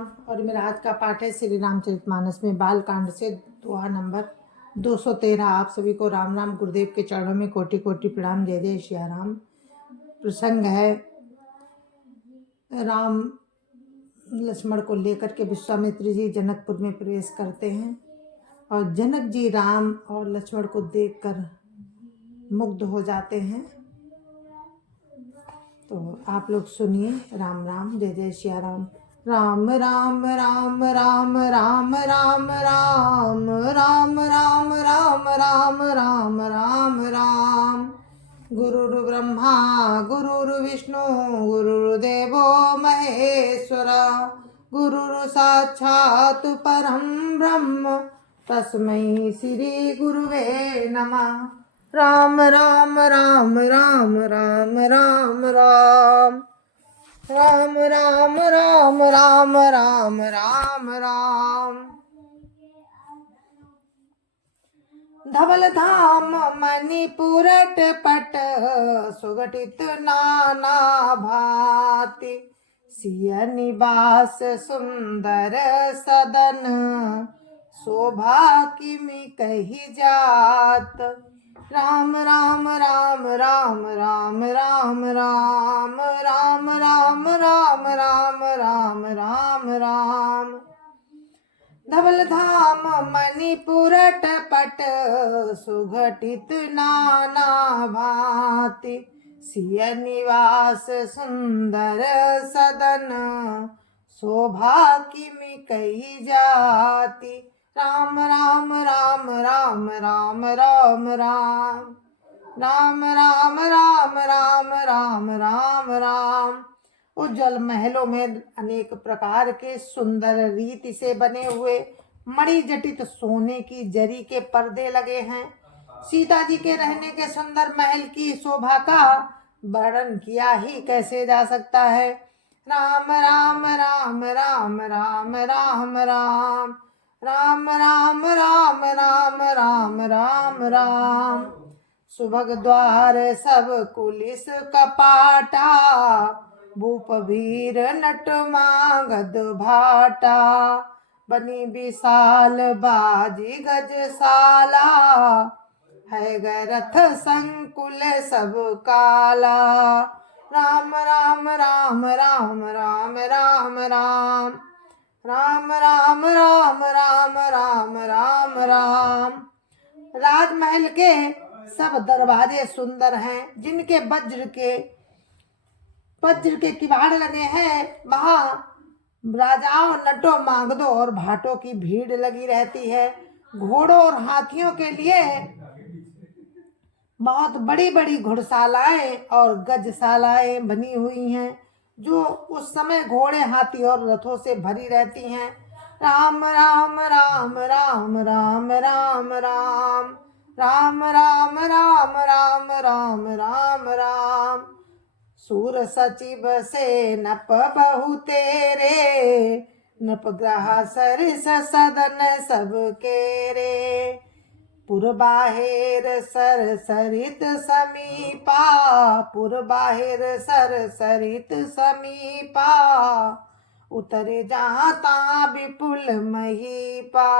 और मेरा आज का पाठ है श्री रामचरितमानस में बालकांड से दोहा नंबर 213। आप सभी को राम राम। गुरुदेव के चरणों में कोटि कोटि प्रणाम। जय जय श्री राम। प्रसंग है राम लक्ष्मण को लेकर के विश्वामित्र जी जनकपुर में प्रवेश करते हैं और जनक जी राम और लक्ष्मण को देखकर मुग्ध हो जाते हैं। तो आप लोग सुनिए। राम राम। जय जय श्री राम। राम राम राम राम राम राम राम राम राम राम राम राम राम राम। गुरुर् ब्रह्मा गुरुर्विष्णु गुरुर्देवो महेश्वर गुरुर् साक्षात् परं ब्रह्म तस्मै श्री गुरुवे नमः। राम राम राम राम राम राम राम राम राम राम राम राम राम राम। धवल धाम मणिपुरट पट सुगठित नाना भांति सिय निवास सुंदर सदन शोभा किमि कही जात। राम राम राम राम राम राम राम राम राम राम राम राम राम राम। धवल धाम मणिपुरट पट सुघटित नाना भांति सिय निवास सुंदर सदन शोभा किमि कही जाति। राम राम राम राम राम राम राम राम राम राम राम राम राम राम। उज्जवल महलों में अनेक प्रकार के सुंदर रीति से बने हुए मणि जटित सोने की जरी के पर्दे लगे हैं। सीता जी के रहने के सुंदर महल की शोभा का वर्णन किया ही कैसे जा सकता है। राम राम राम राम राम राम राम राम राम राम राम राम राम राम। सुभग द्वार सब कुलिस कपाटा भूप वीर नट मागध भाटा बनी विशाल बाजी गजशाला है गरथ संकुल सब काला। राम राम राम राम राम राम राम राम राम राम राम राम राम राम। राजमहल के सब दरवाजे सुंदर हैं, जिनके वज्र के किवाड़ लगे हैं। वहां राजाओं नटों मागधों और भाटों की भीड़ लगी रहती है। घोड़ों और हाथियों के लिए बहुत बड़ी बड़ी घुड़शालाएं और गजशालाएं बनी हुई हैं, जो उस समय घोड़े हाथी और रथों से भरी रहती हैं। राम राम राम राम राम राम राम राम राम राम राम राम राम राम। सूर सचिव से नप बहु तेरे नप ग्रह सरिस सदन सब केरे पुरबाहिर सर सरित समीपा पुरबाहिर सर सरित समीपा उतरे जहाँ ता विपुल महीपा।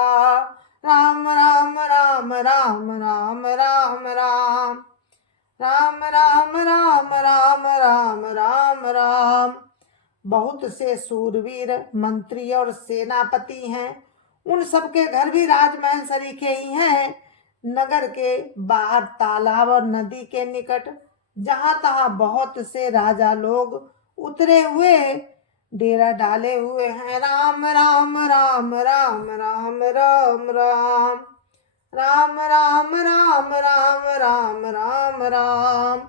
राम राम राम राम राम राम राम राम राम राम राम राम राम राम। बहुत से सूरवीर मंत्री और सेनापति हैं, उन सबके घर भी राजमहल सरीखे ही हैं। नगर के बाहर तालाब और नदी के निकट जहां तहां बहुत से राजा लोग उतरे हुए डेरा डाले हुए हैं। राम राम राम राम राम राम राम राम राम राम राम राम राम राम।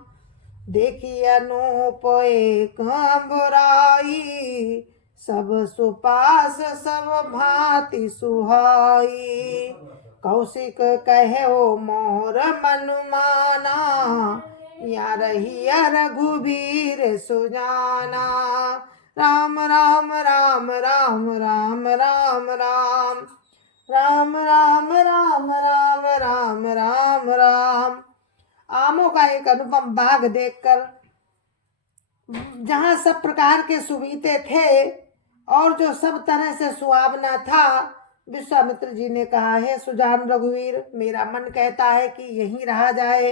देखिए अनूप एक बुराई सब सुपास सब भांति सुहाई कौशिक कहो मोर मनुमाना या रही रघुबीर सुजाना। राम राम राम राम राम राम राम राम राम राम राम राम राम राम। आमों का एक अनुपम बाग देखकर जहाँ सब प्रकार के सुविते थे और जो सब तरह से सुहावना था। विश्वामित्र जी ने कहा, है सुजान रघुवीर, मेरा मन कहता है कि यहीं रहा जाए।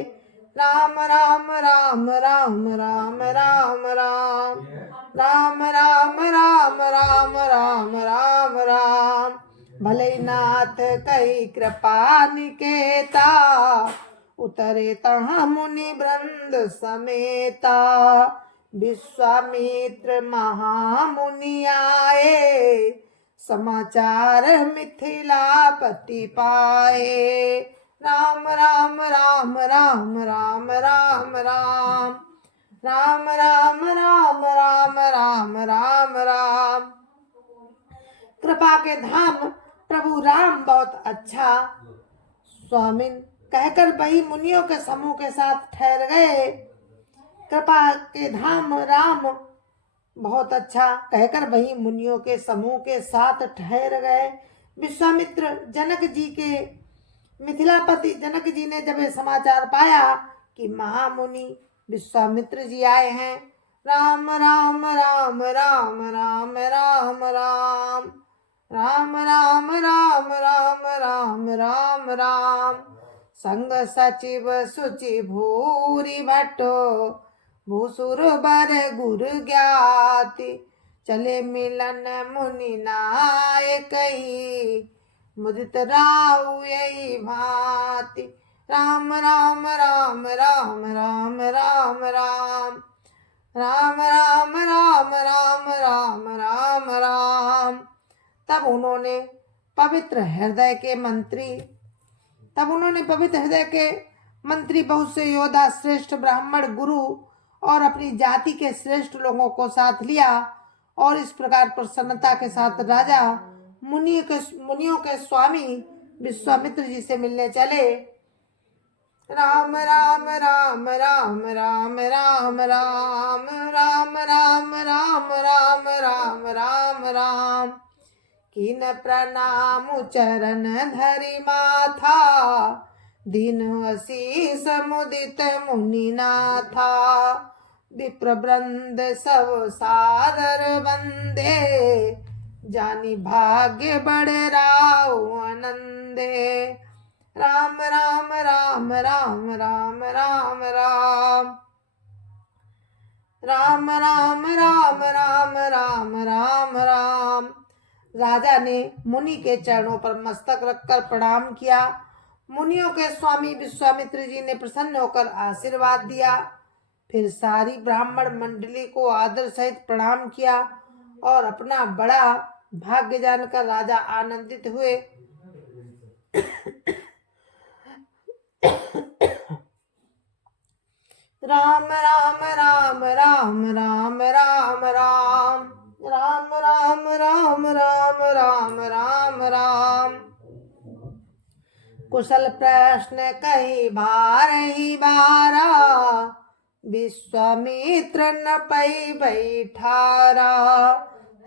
राम राम राम राम राम राम राम राम राम राम राम राम राम राम। भले नाथ कई कृपा निकेता, उतरे तहाँ मुनि वृंद समेता। विश्वामित्र महामुनि आए, समाचार मिथिलापति पाए। राम राम राम राम राम राम राम राम राम राम राम राम राम राम। कृपा के धाम प्रभु राम बहुत अच्छा, स्वामिन कहकर वही मुनियों के समूह के साथ ठहर गए। कृपा के धाम राम बहुत अच्छा कहकर वही मुनियों के समूह के साथ ठहर गए। विश्वामित्र जनक जी के मिथिलापति जनक जी ने जब ये समाचार पाया कि महामुनि विश्वामित्र जी आए हैं, राम राम राम राम राम राम राम राम राम राम राम राम राम राम। संग सचिव सुचि भूरि भट्टो, भूसुर बर गुर ज्ञाति। चले मिलन मुनि नायक, मुदित राउ यही भांति। राम राम राम राम राम राम राम राम राम राम राम राम राम राम। तब उन्होंने पवित्र हृदय के मंत्री बहुत से योद्धा, श्रेष्ठ ब्राह्मण, गुरु और अपनी जाति के श्रेष्ठ लोगों को साथ लिया और इस प्रकार प्रसन्नता के साथ राजा मुनियों के स्वामी विश्वामित्र जी से मिलने चले। राम राम राम राम राम राम राम राम राम राम राम राम राम राम। कीन प्रणाम चरण धरि माथा, दीन असीस मुदित मुनि नाथा। विप्र वृंद सब सादर वंदे, जानी भाग्य बड़े राव आनंदे। राम राम राम राम राम राम राम राम राम राम राम राम राम राम। राजा ने मुनि के चरणों पर मस्तक रखकर प्रणाम किया। मुनियों के स्वामी विश्वामित्र जी ने प्रसन्न होकर आशीर्वाद दिया। फिर सारी ब्राह्मण मंडली को आदर सहित प्रणाम किया और अपना बड़ा भाग्य जानकर राजा आनंदित हुए। राम राम राम राम राम राम राम राम राम राम राम राम राम राम। कुशल प्रश्न कही बार ही बारा, विश्वामित्र न पई बैठारा।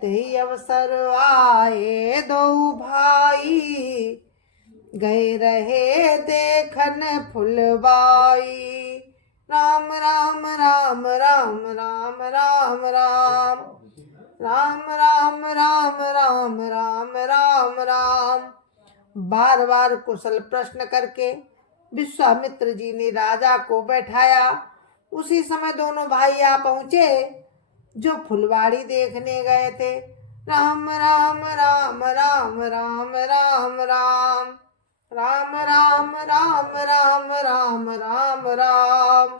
ते अवसर आए दो भाई, गए रहे देखन फुलबाई। राम राम राम राम राम राम राम राम राम राम राम राम राम राम। बार बार कुशल प्रश्न करके विश्वामित्र जी ने राजा को बैठाया। उसी समय दोनों भाई आ पहुंचे जो फुलवाड़ी देखने गए थे। राम राम राम राम राम राम राम राम राम राम राम राम राम राम।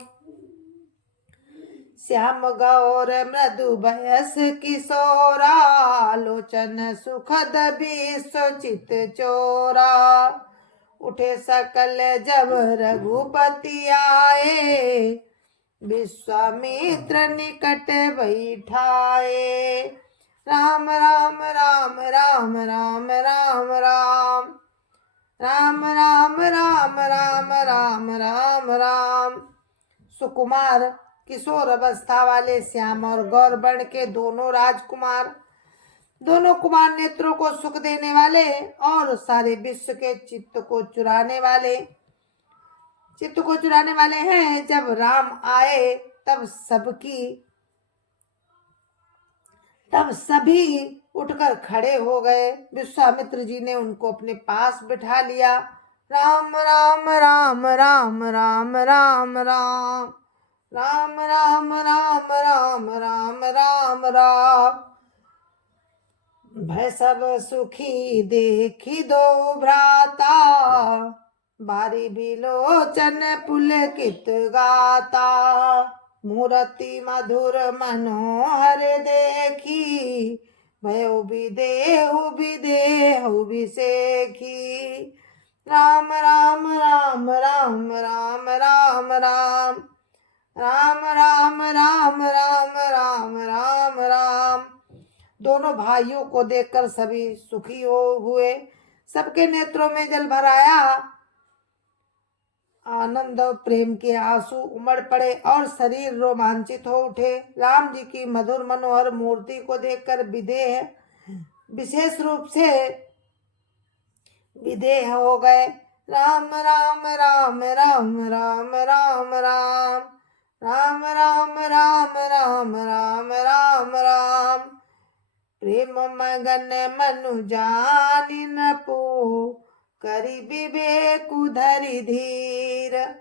श्याम गौर मृदु बयस किशोरा, लोचन सुखद विश्व चित चोरा। उठे सकल जब रघुपति आए, विश्वामित्र निकट बैठाए। राम राम राम राम राम राम राम राम राम राम राम राम राम राम। सुकुमार किशोर अवस्था वाले श्याम और गौर वर्ण के दोनों कुमार नेत्रों को सुख देने वाले और सारे विश्व के चित्त को चुराने वाले हैं। जब राम आए तब सभी उठकर खड़े हो गए। विश्वामित्र जी ने उनको अपने पास बिठा लिया। राम राम राम राम राम राम राम राम राम राम राम राम राम राम। भय सब सुखी देखी दो भ्राता, बारी बिलोचन पुलकित गाता। मूर्ति मधुर मनोहर देखी, भयो विदेहु विदेहु विसेखी। राम राम राम राम राम राम राम राम राम राम राम राम राम राम। दोनों भाइयों को देखकर सभी सुखी हुए। सबके नेत्रों में जल भर आया। आनंद और प्रेम के आंसू उमड़ पड़े और शरीर रोमांचित हो उठे। राम जी की मधुर मनोहर मूर्ति को देखकर विदेह विशेष रूप से विदेह हो गए। राम राम राम राम राम राम राम राम राम राम राम राम राम राम। प्रेम मगन मनु जानि न पू, करि विवेक धरि धीर।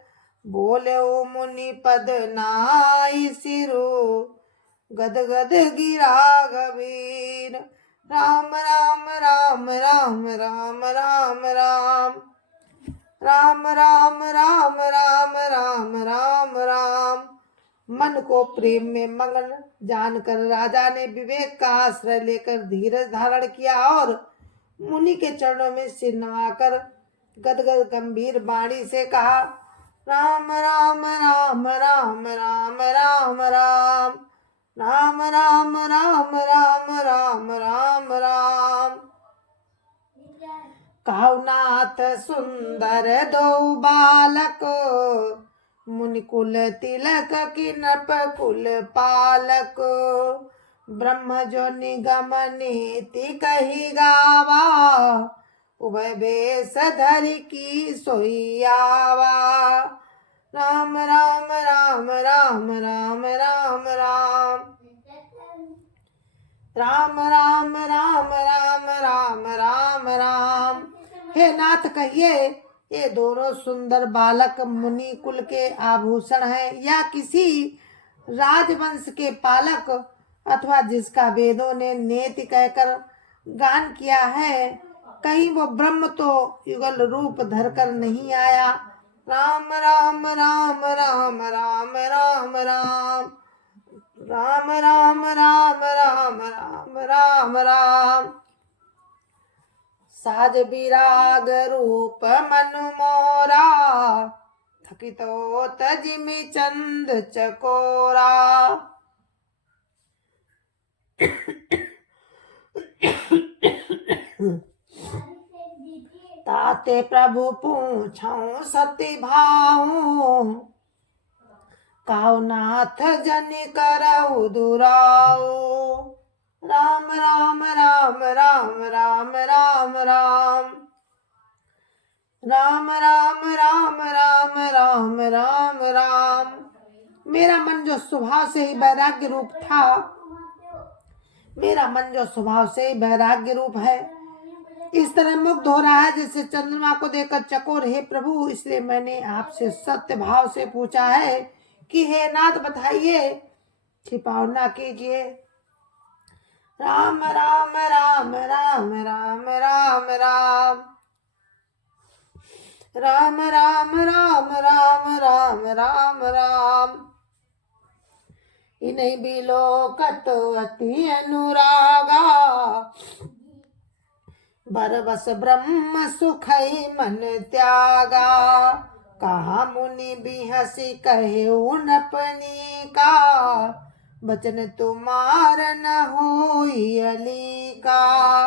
बोले ओ मुनि पद नाई सिरु, गद गद गिरा गभीर। राम राम राम राम राम राम राम राम राम राम राम राम राम राम। मन को प्रेम में मगन जानकर राजा ने विवेक का आश्रय लेकर धीरज धारण किया और मुनि के चरणों में सिर नवाकर गदगद गंभीर वाणी से कहा, राम राम राम राम राम राम राम राम राम राम राम राम राम राम। काहुनाथ सुंदर दो बालक, मुनिकुल तिलक किनप कुल पालक। ब्रह्म जो निगम नीति कही गावा, उभय बेस धरि की सोई आवा। राम राम राम राम राम राम राम राम राम राम राम राम राम राम। हे नाथ कहिए, ये दोनों सुंदर बालक मुनि कुल के आभूषण हैं या किसी राजवंश के पालक, अथवा जिसका वेदों ने नेति कहकर गान किया है? कहीं वो ब्रह्म तो युगल रूप धरकर नहीं आया? राम राम राम राम राम राम राम राम राम राम राम राम राम राम। साज विराग रूप मनु मोरा, थकितो तजिमि चंद चकोरा। ताते प्रभु पूछऊं सती भाऊं, काहुनाथ जनि करऊ दुराऊ। राम राम राम राम राम राम राम राम राम राम राम राम राम राम। मेरा मन जो स्वभाव से ही वैराग्य रूप था, मेरा मन जो स्वभाव से ही वैराग्य रूप है, इस तरह मुग्ध हो रहा है जैसे चंद्रमा को देखकर चकोर। हे प्रभु, इसलिए मैंने आपसे सत्य भाव से पूछा है कि हे नाथ बताइए, छिपाव ना कीजिए। राम राम राम राम राम राम राम राम राम राम राम राम राम राम। इन्हीं बिलोकत अति अनुरागा, बरबस ब्रह्म सुखई मन त्यागा। कहा मुनि बिहसी कहे उनपनी का, बचन तुम्हार न होई अली का।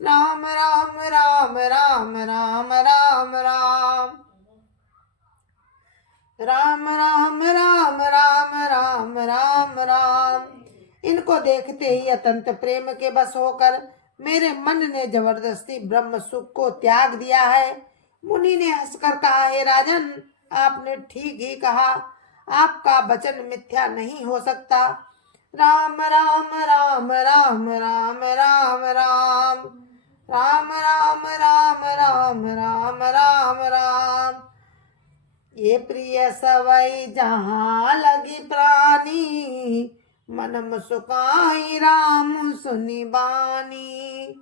राम राम राम राम राम राम राम राम राम राम राम राम राम राम। इनको देखते ही अत्यंत प्रेम के बस होकर मेरे मन ने जबरदस्ती ब्रह्म सुख को त्याग दिया है। मुनि ने हंसकर कहा, हे राजन, आपने ठीक ही कहा, आपका वचन मिथ्या नहीं हो सकता। राम राम राम राम राम राम राम राम राम राम राम राम राम राम। ये प्रिय सवई जहाँ लगी प्राणी, मन सुखाई राम सुनि बानी।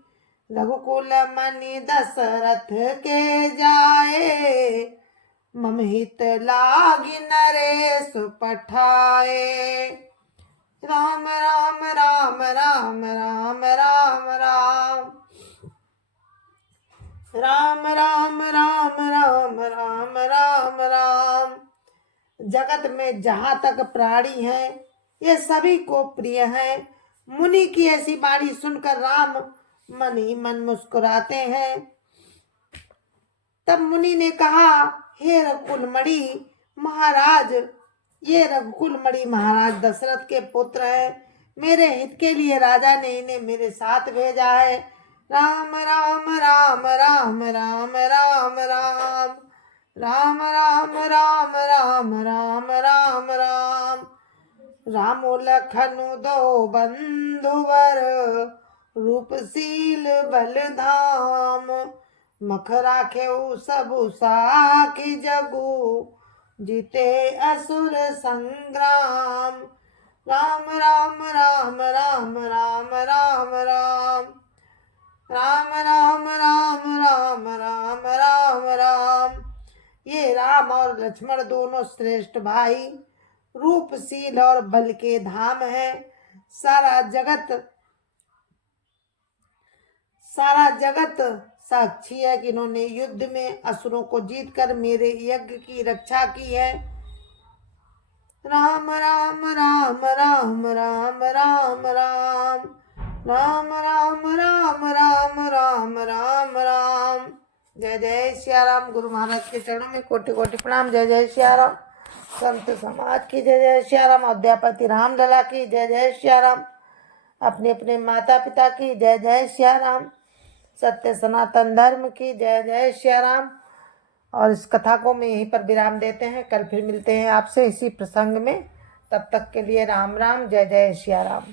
रघुकुल मनि दशरथ के जाए, ममहित लागी नरेश पठाए। राम राम राम राम राम राम राम राम राम राम राम राम राम राम। जगत में जहाँ तक प्राणी है ये सभी को प्रिय है। मुनि की ऐसी बाणी सुनकर राम मन ही मन मुस्कुराते हैं। तब मुनि ने कहा, हे रघुकुलमणि महाराज, ये रघुकुलमणि महाराज दशरथ के पुत्र हैं। मेरे हित के लिए राजा ने इन्हें मेरे साथ भेजा है। राम राम राम राम राम राम राम राम राम राम राम राम राम राम। रामो लखनु दो बंधुवर, रूपशील बलधाम। मख राखेउ सबु साखी जगु, जीते असुर संग्राम। राम राम राम राम राम राम राम राम राम राम राम राम राम राम। ये राम और लक्ष्मण दोनों श्रेष्ठ भाई, रूपशील और बल के धाम है। सारा जगत साक्षी है कि इन्होंने युद्ध में असुरों को जीतकर मेरे यज्ञ की रक्षा की है। राम राम राम राम राम राम राम राम राम राम राम राम राम राम। जय जय सिया राम। गुरु महाराज के चरणों में कोटि कोटि प्रणाम। जय जय सिया राम। संत समाज की जय जय सिया राम। अध्यापति रामलला की जय जय सिया राम। अपने अपने माता पिता की जय जय सिया राम। सत्य सनातन धर्म की जय जय सिया राम। और इस कथा को मैं यहीं पर विराम देते हैं। कल फिर मिलते हैं आपसे इसी प्रसंग में। तब तक के लिए राम राम। जय जय सिया राम।